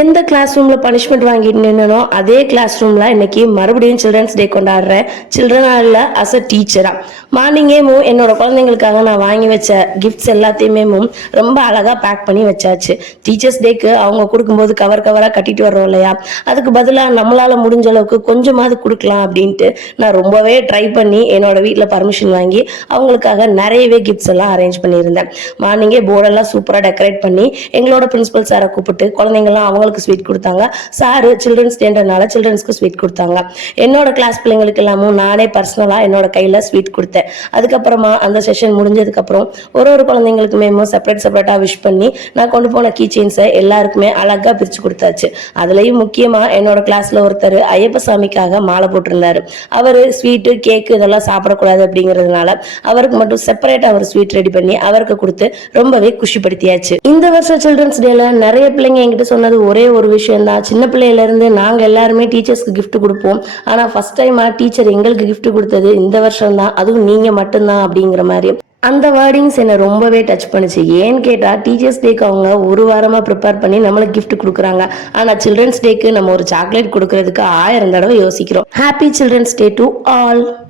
எந்த கிளாஸ் ரூம்ல பனிஷ்மெண்ட் வாங்கிட்டு நின்னனோ அதே கிளாஸ் ரூம்ல இன்னைக்கு மறுபடியும் சில்ட்ரன்ஸ் டே கொண்டாடுறேன். சில்ட்ரன் ஹாலில் அஸ் அ டீச்சரா மார்னிங்கே என்னோட குழந்தைங்களுக்காக நான் வாங்கி வச்ச கிஃப்ட்ஸ் எல்லாத்தையுமே ரொம்ப அழகா பேக் பண்ணி வச்சாச்சு. டீச்சர்ஸ் டேக்கு அவங்க கொடுக்கும்போது கவரா கட்டிட்டு வர்றோம் இல்லையா, அதுக்கு பதிலாக நம்மளால முடிஞ்ச அளவுக்கு கொஞ்சமாவது கொடுக்கலாம் அப்படின்ட்டு நான் ரொம்பவே ட்ரை பண்ணி என்னோட வீட்டில் பர்மிஷன் வாங்கி அவங்களுக்காக நிறையவே கிஃப்ட்ஸ் எல்லாம் அரேஞ்ச் பண்ணியிருந்தேன். மார்னிங்கே போர்டெல்லாம் சூப்பராக டெக்கரேட் பண்ணி எங்களோட பிரின்சிபல் சாரை கூப்பிட்டு குழந்தைங்களாம் அவங்களுக்கு ஸ்வீட் கொடுத்தாங்க. சாரு சில்ட்ரன்ஸ் டேன்றனால சில்ட்ரன்ஸ்க்கு ஸ்வீட் கொடுத்தாங்க. என்னோட கிளாஸ் பிள்ளைங்களுக்கு எல்லாமும் நானே பர்சனலா என்னோட கையில ஸ்வீட் கொடுத்தேன். அதுக்கப்புறமா அந்த செஷன் முடிஞ்சதுக்கு அப்புறம் ஒரு குழந்தைங்களுக்குமே செப்பரேட்டா விஷ் பண்ணி நான் கொண்டு போன கீ செயின்ஸை எல்லாருக்குமே அழகா பிரிச்சு கொடுத்தாச்சு. அதுலயும் முக்கியமா என்னோட கிளாஸ்ல ஒருத்தர் ஐயப்ப சாமிக்காக மாலை போட்டிருந்தாரு. அவரு ஸ்வீட்டு கேக்கு இதெல்லாம் சாப்பிடக்கூடாது அப்படிங்கிறதுனால அவருக்கு மட்டும் செப்பரேட்டா அவர் ஸ்வீட் ரெடி பண்ணி அவருக்கு கொடுத்து ரொம்பவே குஷிப்படுத்தியாச்சு. இந்த வருஷம் சில்ட்ரன்ஸ் டேல நிறைய பிள்ளைங்க என்கிட்ட சொன்னது ஒரே ஒரு விஷயம் தான். சின்ன பிள்ளையில இருந்து நாங்க எல்லாருமே டீச்சர்ஸ்க்கு கிஃப்ட் கொடுப்போம், ஆனா ஃபர்ஸ்ட் டைமா டீச்சர் எங்களுக்கு கிஃப்ட் கொடுத்தது இந்த வருஷம் தான், அதுவும் நீங்க மட்டும்தான் அப்படிங்கிற மாதிரி அந்த வேர்டிங்ஸ் என்ன ரொம்பவே டச் பண்ணுச்சு. ஏன்னு கேட்டா டீச்சர்ஸ் டேக்கு அவங்க ஒரு வாரமா ப்ரிப்பேர் பண்ணி நம்மளுக்கு கிஃப்ட் கொடுக்குறாங்க. ஆனா சில்ட்ரன்ஸ் டேக்கு நம்ம ஒரு சாக்லேட் கொடுக்கறதுக்கு 1000 தடவை யோசிக்கிறோம். Happy children's day to all.